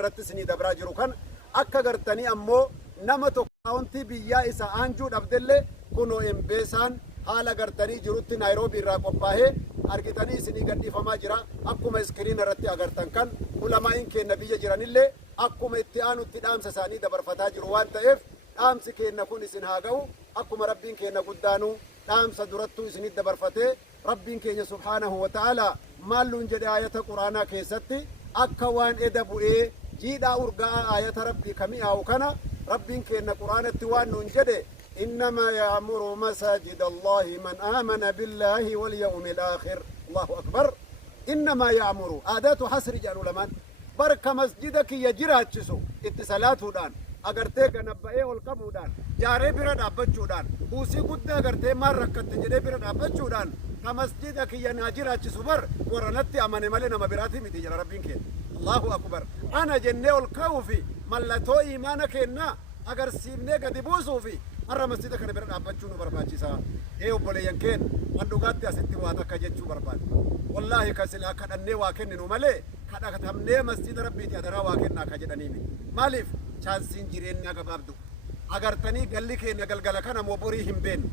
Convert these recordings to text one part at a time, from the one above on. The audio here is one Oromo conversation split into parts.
irratti isinii dabraa jiru kan akka gartanii ammoo nama tokko akaawuntii biyyaa isa aanjuu dhabdellee kunoo embeesaan haala gartanii jirutti Naayiroobii irraa qophaa'ee argitanii isinii gadhiifamaa jira. Akkuma iskiriin irratti agartan kan ulamaa'iin keenya biyya jiranillee akkuma itti aanutti dhaamsa isaanii dabarfataa jiru waan ta'eef dhaamsi keenya kun isin haa ga'u. Akkuma rabbiin keenya guddaanuu dhaamsa durattuu isinit dabarfatee rabbiin keenya subhaanahu wa ta'aalaa maalluun jedhe ayata quraanaa keessatti akka waan eda bu'ee jiidhaa urgaa'aa ayata rabbii kami'aawu kana rabbiin keenya quraanatti waan nuun jedhe إنما يعمر مساجد الله من آمن بالله واليوم الآخر الله أكبر إنما يعمر آدات حسر جانو لمن برك مسجدك يجرى تشسو اتصالات دان أغرتك نبأي والقبو دان جاري برد أبجو دان بوسي قد أغرتي ما ركت جري برد أبجو دان كمسجدك يناجرى تشسو بر ورنتي أماني مالنا مبراتي متجر ربين كين الله أكبر أنا جنة الكوفي ملتو إيمانك إنا أغر سيبني قد بوسو في har'a masjida kana bira dhaabbachuu nu barbaachisa. Obboleeyyan keenya mandhugaatti asitti waa takka jechuu barbaada. Wallaahi ka silaa kadhannee waa kenninu malee kadhatamnee masjida rabbiiti adaraa waa kennaa ka jedhaniimi. Maaliif chaansiin jireenyaa gabaabdu agartanii galli keenya galgala kana moo borii hin beeknu.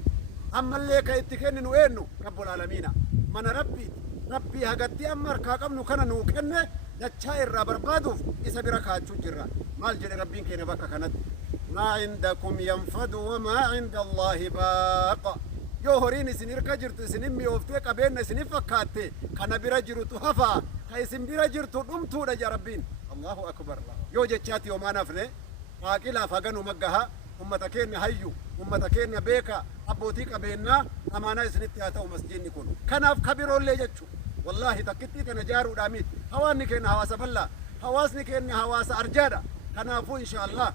Ammallee ka itti kenninu eenyu rabbul aalamiina mana rabbii hagatti amma harkaa qabnu kana nuu kenne dachaa irraa barbaaduuf isa bira kaachuu jirra. Maal jedhe rabbiin keenya bakka kanatti ما عندكم ينفد وما عند الله باق يو هورين سنير كجرت سنين ميوفتي قبين سنين فكاتي كان برجرت هفا كايسن برجرت دمتو يا ربين الله اكبر يو جتشاتي وما نفني عاقلا فغنو مغها امتكين هيو امتكين بيكا ابوتي قبينا امانه سنتي اتو مسجد نكون كناف كبير اللي جچو والله تكتي تنجارو داميت هواني كين حواس بلا حواسني كين حواس ارجادا كنافو ان شاء الله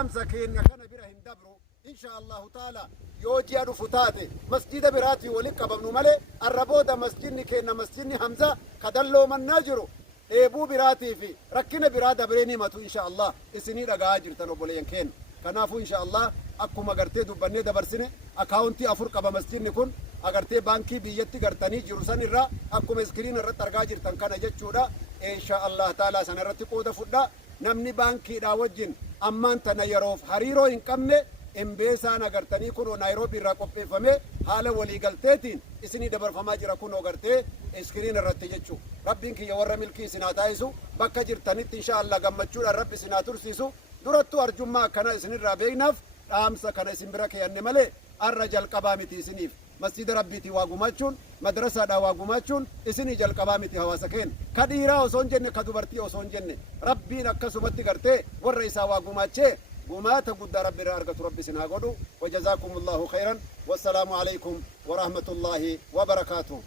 أمسا كينا كان بره هندبرو إن شاء الله تعالى يوجي رفوتاتي مسجد براتي ولك بابنو مالي الربودة مسجد كينا مسجد حمزة كدلو من ناجرو إيبو براتي في ركنا برادة بريني ماتو إن شاء الله إسني رقا جرتنو بوليان كين كنافو إن شاء الله أكو مغرتي دبني دبرسني أكاونتي أفرق بمسجد نكون أغرتي بانكي بيتي غرتني جروسان الرا أكو مسكرين الرا ترقا جرتن كان جتشودا إن شاء الله تعالى سنرتي قودة فدا نمني بانكي دا وجين ammaan tana yeroof hariiroo hin qabne embeesaan agartanii kunoo Naayiroobii irraa qopheeffame haala waliigalteetiin isinii dabarfamaa jira kunoo gartee iskiriin irratti jechuu rabbiin kiyya warra milkii isin haa taasisu bakka jirtanitti inshaallah gammachuudhaan rabbi isin haa tursiisu durattuu arjummaa akkana isinirraa beeknaaf dhaamsa kana isin bira keeyanne malee arra jalqabaa miti isiniif masjida rabbiitii waa gumachuun madrasaadhaa waa gumachuun isinii jalqabaa miti hawaasa keenya ka dhiiraa osoo hin jenne ka dubartii osoo hin jenne rabbiin akkasumatti gartee warra isaa waa gumachee gumaata guddaa rabbi irraa argatu rabbi isin haa godhu wajazaakumullahu khayran wassalaamu alaykum warahmatullaahi wabarakaatuh.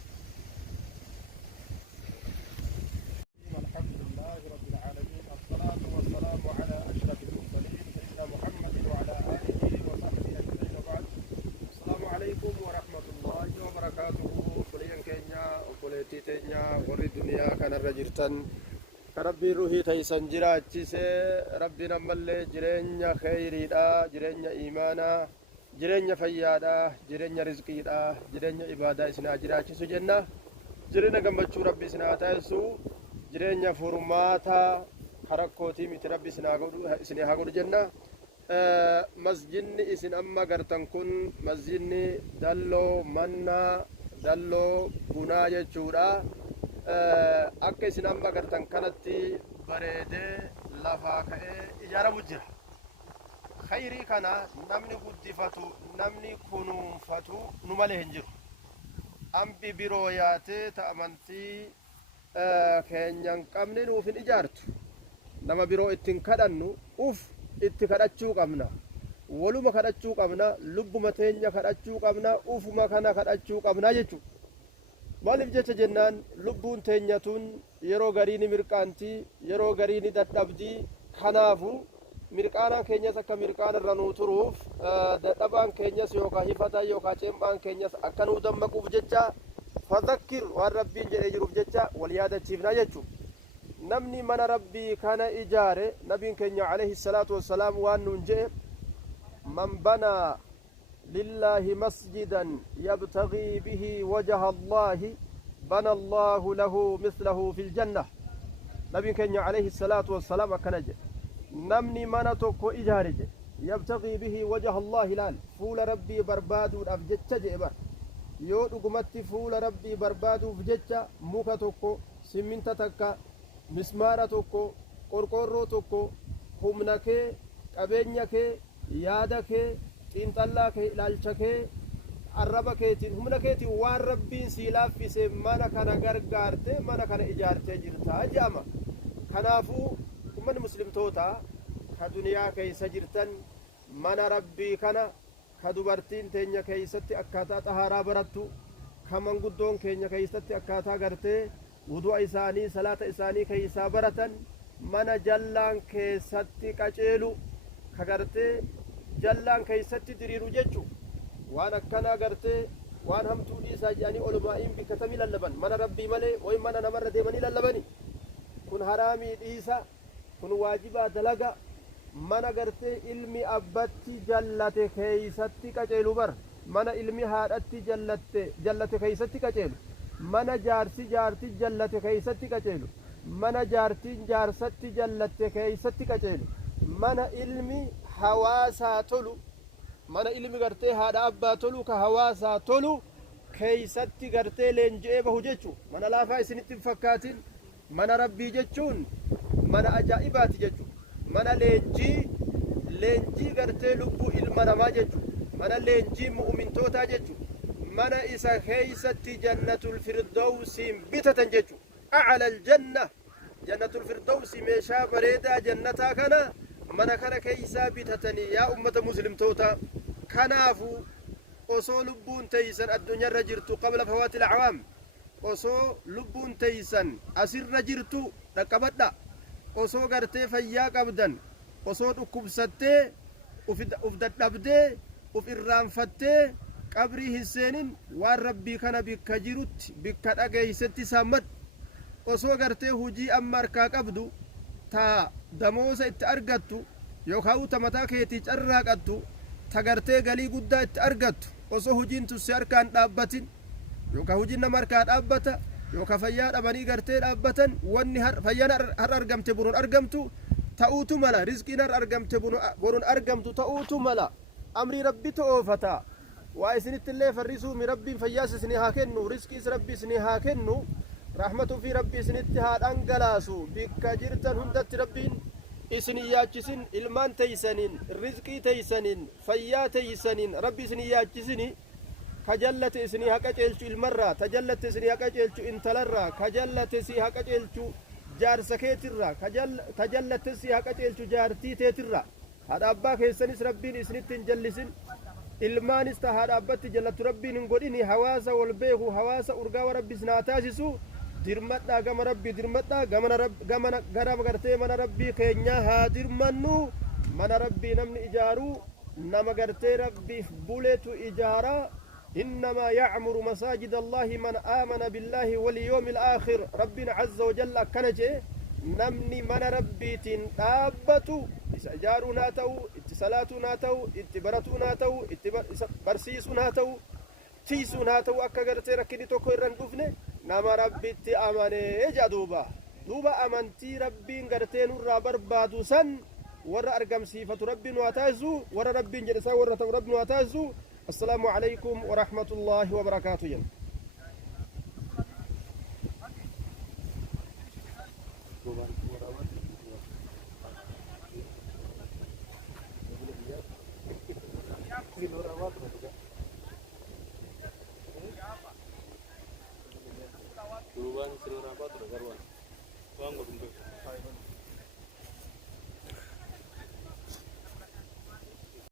warri duniyaa kanarra jirtan ka rabbiin ruhii taysan jiraachise rabbiin ammallee jireenya kheyriidha jireenya iimaanaa jireenya fayyaadha jireenya rizqiidha jireenya ibaadaa isin haa jiraachisu jenna jireenya gammachuu rabbi isin haa taasisu jireenya furmaata karakkootii miti rabbi isin haa godhu jenna. masjidni isin amma gartan kun masjidni dalloo mannaa dalloo bunaa jechuudha. akka isin amma gartan kanatti bareedee lafaa ka'ee ijaaramu jira. khayrii kana namni guddifatu namni kunuunfatu nu malee hin jiru. ambi biroo yaatee ta'amantii keenyan qabne nuuf hin ijaartu. nama biroo ittiin kadhannu itti kadhachuu qabna. waluma kadhachuu qabna. lubbuma teenya kadhachuu qabna. ufuma kana kadhachuu qabna jechuudha. maaliif jecha jennaan lubbuun teenyatun yeroo garii ni mirqaantii yeroo garii ni dadhabdii kanaafu mirqaanaan keenyas akka mirqaana irra nuu turuuf dadhabaan keenyas yookaan hifataa yookaan ceemphaan keenyas akka nuu dammaquuf jecha fadhakkir waan rabbiin jedhee jiruuf jecha wal yaadachiifna jechuudha. namni mana rabbii kana ijaare nabiin keenya alayhi salaatu wassalaam waan nuun jedhe man banaa لله مسجدا يبتغي به وجه الله بنى الله له مثله في الجنة. نبي كenya عليه الصلاة والسلام أكنج نمني منا توكو إجارج يبتغي به وجه الله لال فول ربي بربادو أفجتش جئبا yoo dhugumatti fuula rabbii barbaaduuf jecha muka tokko simminta takka mismaara tokko qorqorroo tokko humna kee qabeenya kee yaada kee xiinxallaa kee ilaalcha kee arraba keetiin humna keetiin waan rabbiin sii laaffise mana kana gargaarte mana kana ijaartee jirta jedhama kanaafuu ummanni muslimtoota ka duniyaa keessa jirtan mana rabbii kana ka dubartiin teenya keeysatti akkaataa xahaaraa barattu ka manguddoon keenya keeysatti akkaataa gartee wudu'a isaanii salaata isaanii keeysaa baratan mana jallaan keessatti qaceelu ka gartee jallaan keeysatti diriiru jechu waan akkanaa gartee waan hamtuu dhiisaa jedhanii olumaa'iin bikkatamii lallaban mana rabbii malee way mana namarra deemanii lallabani kun haraamii dhiisa kun waajibaa dalaga mana gartee ilmi abbatti jallate keeysatti qaceelu bar mana ilmi haadhatti jallate keeysatti qaceelu mana jaarsi jaarti jallate keeysatti qaceelu mana jaartiin jaarsatti jallatte keeysatti qaceelu mana ilmi hawaasaa tolu mana ilmi gartee haadha abbaa tolu ka hawaasaa tolu keeysatti gartee leenji'ee bahu jechu mana laafaa isinitti hin fakkaatin mana rabbii jechuun mana ajaa'ibaati jechu mana leenjii gartee lubbuu ilma namaa jechu mana leenjii mu'mintootaa jechu mana isa keeysatti jannatul firdawsiin bitatan jechu a'la aljanna jannatul firdawsi meeshaa bareedaa jannataa kana mana kana keeysaa bitatanii yaa ummata muslimtoota kanaafu osoo lubbuun teeysan addunyaarra jirtu qabla fawaati alacwaam osoo lubbuun teeysan asirra jirtu dhaqqabadha osoo gartee fayyaa qabdan osoo dhukkubsattee uf dadhabdee uf irraanfattee qabrii hin seenin waan rabbii kana bikka jirutti bikka dhageeysetti saammad osoo gartee hujii amma harkaa qabdu ta damoosa itti argattu yookaan ta mataa keetii carraaqattu ta gartee galii guddaa itti argattu osoo hujiin tusse harkaan dhaabbatin yookaan hujiin nama harkaa dhaabbata yookaan fayyaa dhabanii gartee dhaabbatan wanni fayyaan har argamte boruun argamtu ta'uutu mala rizqiin har argamte boruun argamtu ta'uutu mala amrii rabbitu oofata waa isinitti illee farrisuumi rabbiin fayyaas isinii haa kennu rizqiis rabbi isinii haa kennu rahmatu fi rabbi isinitti haa dhangalaasu bikka jirtan hundatti rabbiin isinii yaachisin ilmaan teeysaniin rizqii teeysaniin fayyaa teeysaniin rabbi isinii yaachisini kajallate isinii haqa ceelchu ilmarraa tajallate isinii haqa ceelchu intalarraa kajallate si haqa ceelchu jaarsa keetirraa tajallate si haqa ceelchu jaartii teetirraa haadha abbaa keessanis rabbiin isinitti hin jallisin ilmaanis ta haadha abbatti jallatu rabbiin hin godhini hawaasa wal beeku hawaasa urgaawa rabbis naa taasisu dirmadhaa gama rabbii dirmadhaa gara gartee mana rabbii keenyaa haa dirmannu mana rabbii namni ijaaruu nama gartee rabbiif buletu ijaaraa إنما يعمر مساجد الله من آمن بالله واليوم الآخر ربنا عز وجل كنجي نمني من ربيتين دابتو إسجارنا تو اتصالاتنا تو اتبرتنا تو برسيسنا تو تيسنا تو أكا قرتي ركني توكو الرندوفني نما ربيتي أماني جادوبا دوبا أمانتي ربين قرتين الرابر بادو سن ورى أرقم سيفة ربين واتازو ورى ربين جلسا ورى ربين واتازو السلام عليكم ورحمة الله وبركاته Duluan seluruh rapat terus karuan. Bang,